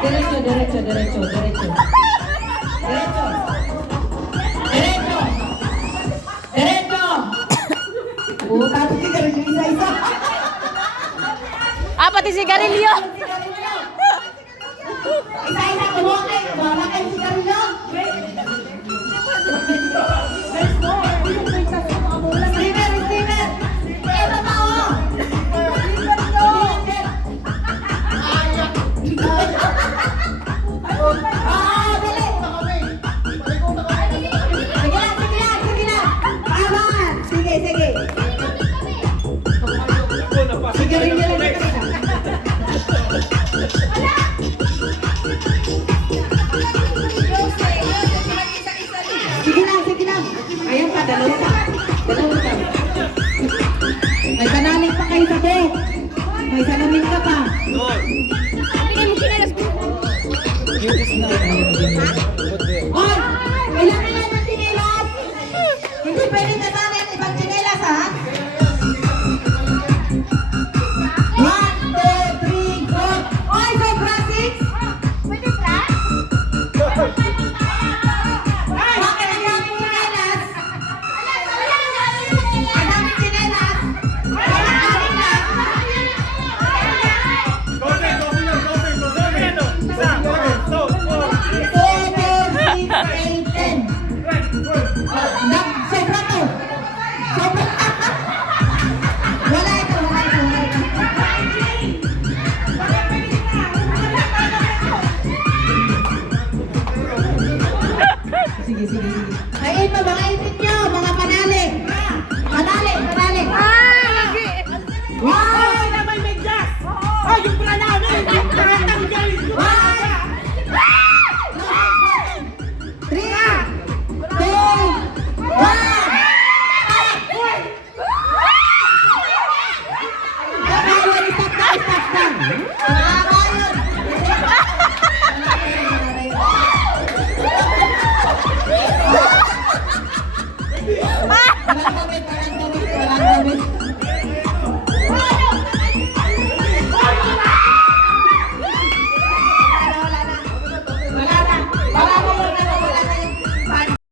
Diretso, diretso, diretso, diretso. Diretso. Diretso. Diretso. Pati sigarilyo isa-isa. Pati sigarilyo. Isa-isa kumokay. Wala kayo sigarilyo. Steven, Steven. Ito pa o. Sige, sige. Sige, rin nila na kanina. Sige na, sige na. Ayan pa, dalawa pa. Dalawa pa. May kanaling pa kayo sabi. May salamin ka pa. Bigay mo sinalas. Ha?